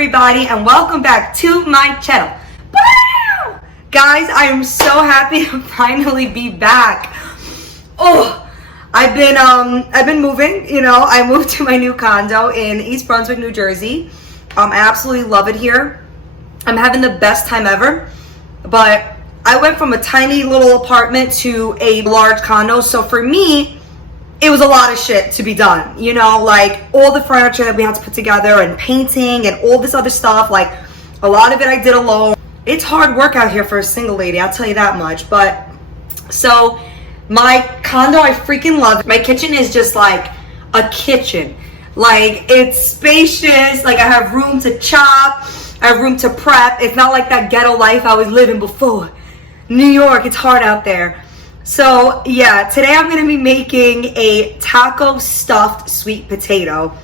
everybody, and welcome back to my channel. Guys, I am so happy to finally be back. I've been moving, I moved to my new condo in East Brunswick, New Jersey. I absolutely love it here. I'm having the best time ever, but I went from a tiny little apartment to a large condo, so for me, it was a lot of shit to be done, like all the furniture that we had to put together and painting and all this other stuff. Like a lot of it I did alone. It's hard work out here for a single lady, I'll tell you that much. But so my condo, I freaking love it. My kitchen is just like a kitchen. Like it's spacious, like I have room to chop, I have room to prep. It's not like that ghetto life I was living before. New York, it's hard out there. So yeah, today I'm going to be making a taco stuffed sweet potato.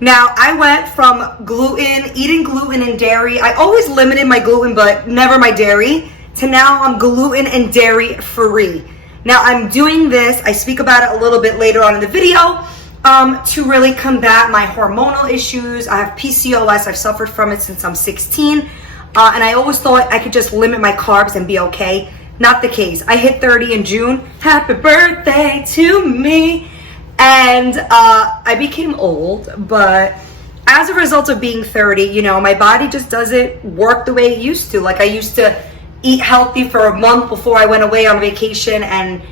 Now I went from eating gluten and dairy. I always limited my gluten but never my dairy, to now I'm gluten and dairy free. Now I'm doing this, I speak about it a little bit later on in the video, to really combat my hormonal issues. I have PCOS, I've suffered from it since I'm 16, and I always thought I could just limit my carbs and be okay. Not the case. I hit 30 in June. Happy birthday to me. And I became old, but as a result of being 30, my body just doesn't work the way it used to. Like I used to eat healthy for a month before I went away on vacation and,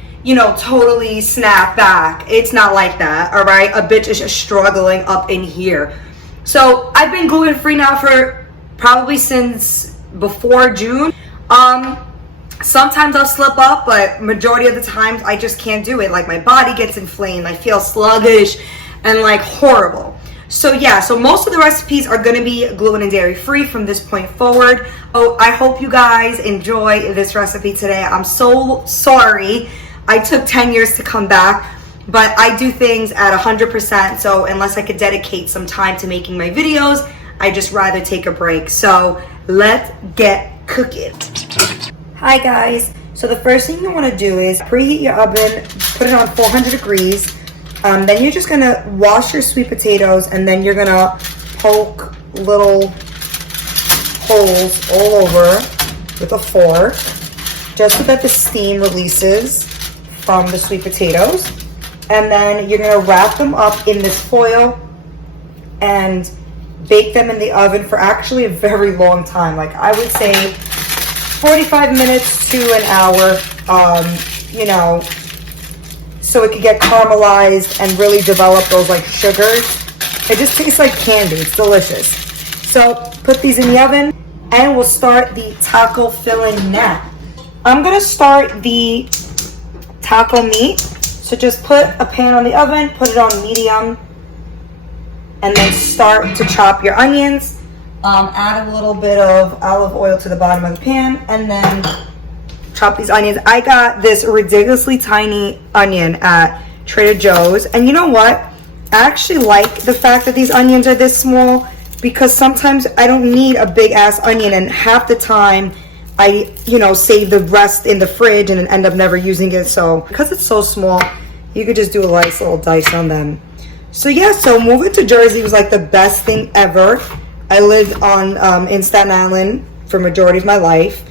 totally snap back. It's not like that, all right? A bitch is just struggling up in here. So I've been gluten-free now for probably since before June. Sometimes I'll slip up, but majority of the times I just can't do it. Like my body gets inflamed, I feel sluggish and like horrible. So yeah, so most of the recipes are gonna be gluten and dairy free from this point forward. Oh, I hope you guys enjoy this recipe today. I'm so sorry I took 10 years to come back, but I do things at 100%. So unless I could dedicate some time to making my videos, I just rather take a break. So let's get cooking. Hi guys, so the first thing you want to do is preheat your oven, put it on 400 degrees. Then you're just going to wash your sweet potatoes, and then you're going to poke little holes all over with a fork, just so that the steam releases from the sweet potatoes. And then you're going to wrap them up in this foil and bake them in the oven for actually a very long time. Like I would say 45 minutes to an hour, so it could get caramelized and really develop those like sugars. It just tastes like candy. It's delicious. So put these in the oven and we'll start the taco filling now. I'm gonna start the taco meat. So just put a pan on the oven, put it on medium, and then start to chop your onions. Add a little bit of olive oil to the bottom of the pan and then chop these onions. I got this ridiculously tiny onion at Trader Joe's, and you know what? I actually like the fact that these onions are this small, because sometimes I don't need a big ass onion, and half the time I save the rest in the fridge and end up never using it. So because it's so small, you could just do a nice little dice on them. So yeah, so moving to Jersey was like the best thing ever. I lived in Staten Island for majority of my life,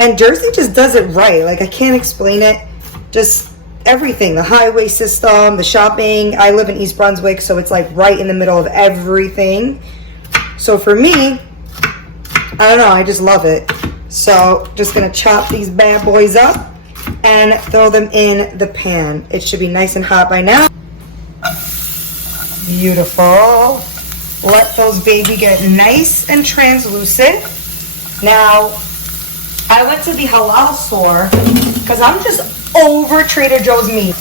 and Jersey just does it right. Like I can't explain it. Just everything, the highway system, the shopping. I live in East Brunswick, so it's like right in the middle of everything. So for me, I don't know, I just love it. So just gonna chop these bad boys up and throw them in the pan. It should be nice and hot by now. Beautiful. Let those baby get nice and translucent. Now, I went to the halal store because I'm just over Trader Joe's meat.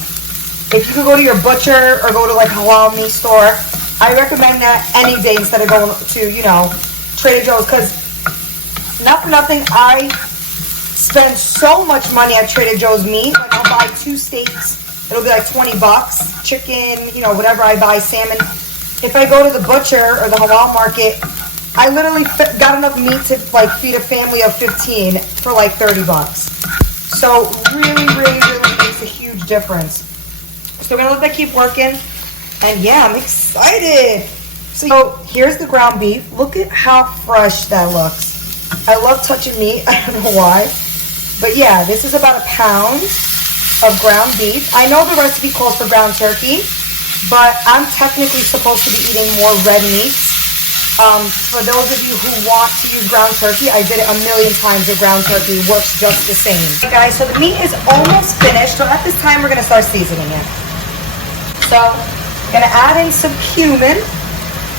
If you could go to your butcher or go to like halal meat store, I recommend that any day instead of going to, Trader Joe's, because not for nothing, I spend so much money at Trader Joe's meat. Like I'll buy 2 steaks, it'll be like 20 bucks, chicken, whatever I buy, salmon. If I go to the butcher or the halal market, I literally got enough meat to like feed a family of 15 for like 30 bucks. So really, really, really makes a huge difference. So we're gonna let that keep working. And yeah, I'm excited. So here's the ground beef. Look at how fresh that looks. I love touching meat. I don't know why. But yeah, this is about 1 pound of ground beef. I know the recipe calls for ground turkey, but I'm technically supposed to be eating more red meat. For those of you who want to use ground turkey, I did it a million times with ground turkey. It works just the same. Okay, guys, so the meat is almost finished. So at this time, we're going to start seasoning it. So I'm going to add in some cumin,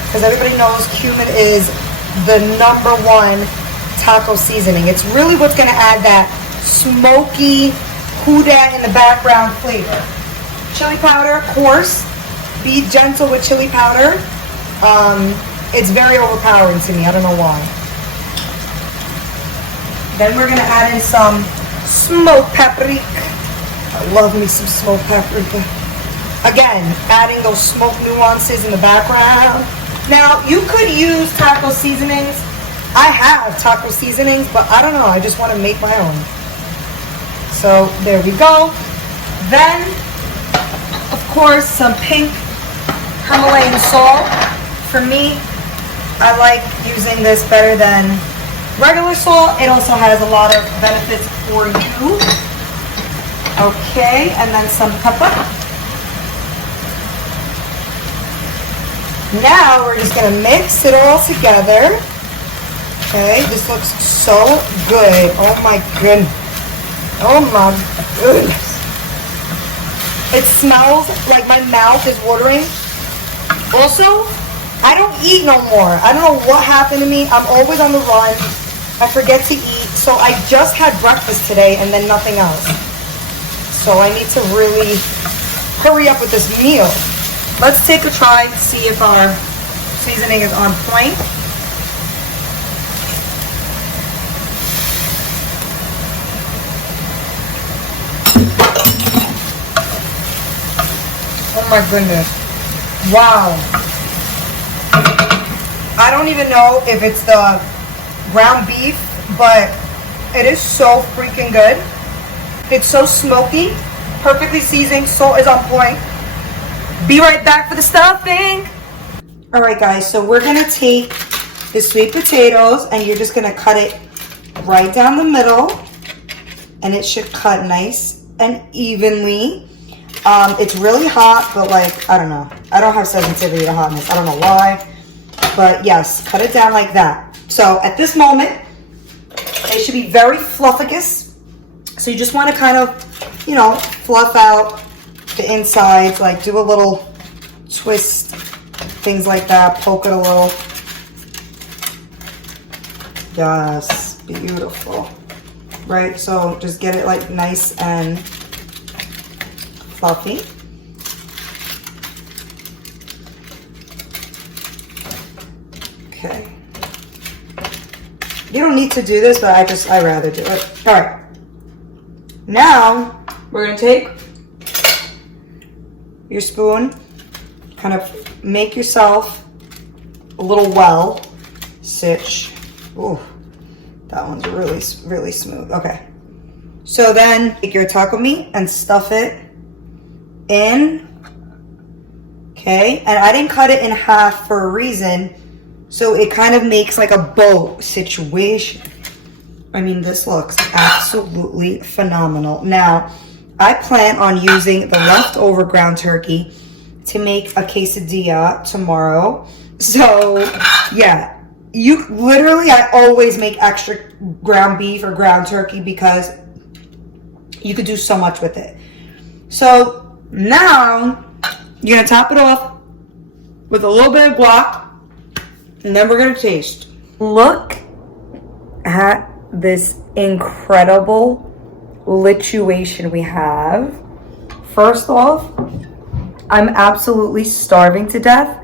because everybody knows cumin is the #1 taco seasoning. It's really what's going to add that smoky, who dat in the background flavor. Chili powder, of course. Be gentle with chili powder. It's very overpowering to me. I don't know why. Then we're going to add in some smoked paprika. I love me some smoked paprika. Again, adding those smoke nuances in the background. Now, you could use taco seasonings. I have taco seasonings, but I don't know. I just want to make my own. So, there we go. Then, of course, some pink Himalayan salt. For me, I like using this better than regular salt. It also has a lot of benefits for you. Okay, and then some pepper. Now we're just going to mix it all together. Okay, this looks so good. Oh my goodness. Oh my goodness. It smells like my mouth is watering. Also, I don't eat no more. I don't know what happened to me. I'm always on the run. I forget to eat. So I just had breakfast today and then nothing else. So I need to really hurry up with this meal. Let's take a try to see if our seasoning is on point. Oh my goodness. Wow. I don't even know if it's the ground beef, but it is so freaking good. It's so smoky, perfectly seasoned, salt is on point. Be right back for the stuffing. All right, guys, so we're gonna take the sweet potatoes and you're just gonna cut it right down the middle, and it should cut nice and evenly. It's really hot, but like, I don't know. I don't have sensitivity to hotness. I don't know why, but yes, cut it down like that. So at this moment, they should be very flufficous. So you just want to kind of, you know, fluff out the inside, like do a little twist, things like that, poke it a little. Yes, beautiful. Right, so just get it like nice and fluffy. Okay. You don't need to do this, but I rather do it. All right. Now we're gonna take your spoon, kind of make yourself a little well stitch. Ooh, that one's really, really smooth. Okay. So then take your taco meat and stuff it in. Okay, and I didn't cut it in half for a reason, so it kind of makes like a bow situation. I mean, this looks absolutely phenomenal. Now, I plan on using the leftover ground turkey to make a quesadilla tomorrow. So, yeah, you literally, I always make extra ground beef or ground turkey because you could do so much with it. So, now, you're gonna top it off with a little bit of guac, and then we're gonna taste. Look at this incredible lituation we have. First off, I'm absolutely starving to death,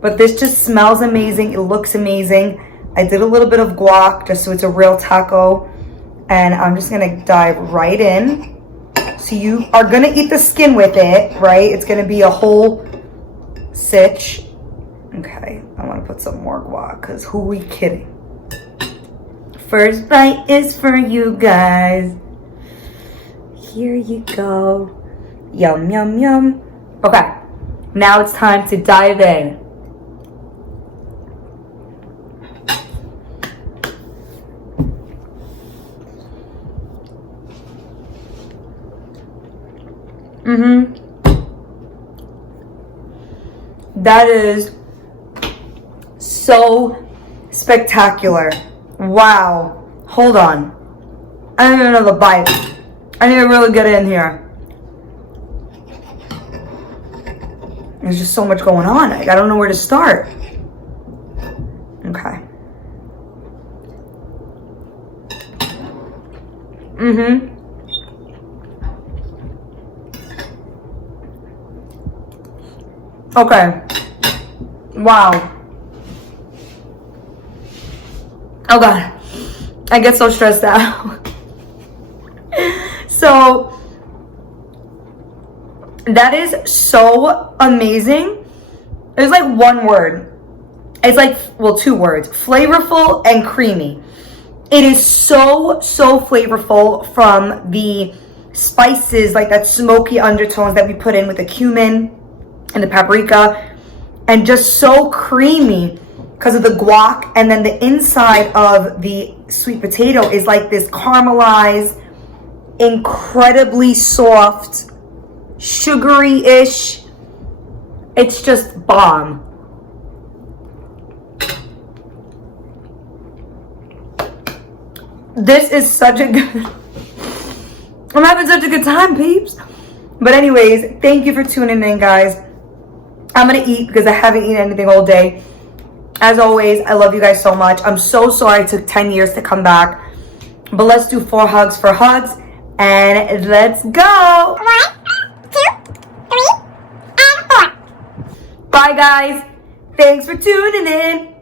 but this just smells amazing. It looks amazing. I did a little bit of guac just so it's a real taco, and I'm just gonna dive right in. So you are gonna eat the skin with it, right? It's gonna be a whole sitch. Okay, I wanna put some more guac, because who we kidding? First bite is for you guys. Here you go. Yum, yum, yum. Okay, now it's time to dive in. That is so spectacular. Wow. Hold on. I need another bite. I need to really get in here. There's just so much going on. I don't know where to start. Okay. Okay. Wow. Oh God. I get so stressed out. So that is so amazing. There's like one word. It's like, well, two words. Flavorful and creamy. It is so flavorful from the spices, like that smoky undertones that we put in with the cumin and the paprika, and just so creamy because of the guac. And then the inside of the sweet potato is like this caramelized, incredibly soft, sugary-ish. It's just bomb. This is such a good... I'm having such a good time, peeps. But anyways, thank you for tuning in, guys. I'm gonna eat because I haven't eaten anything all day. As always, I love you guys so much. I'm so sorry it took 10 years to come back. But let's do 4 hugs for hugs. And let's go. 1, 2, 3, and 4. Bye, guys. Thanks for tuning in.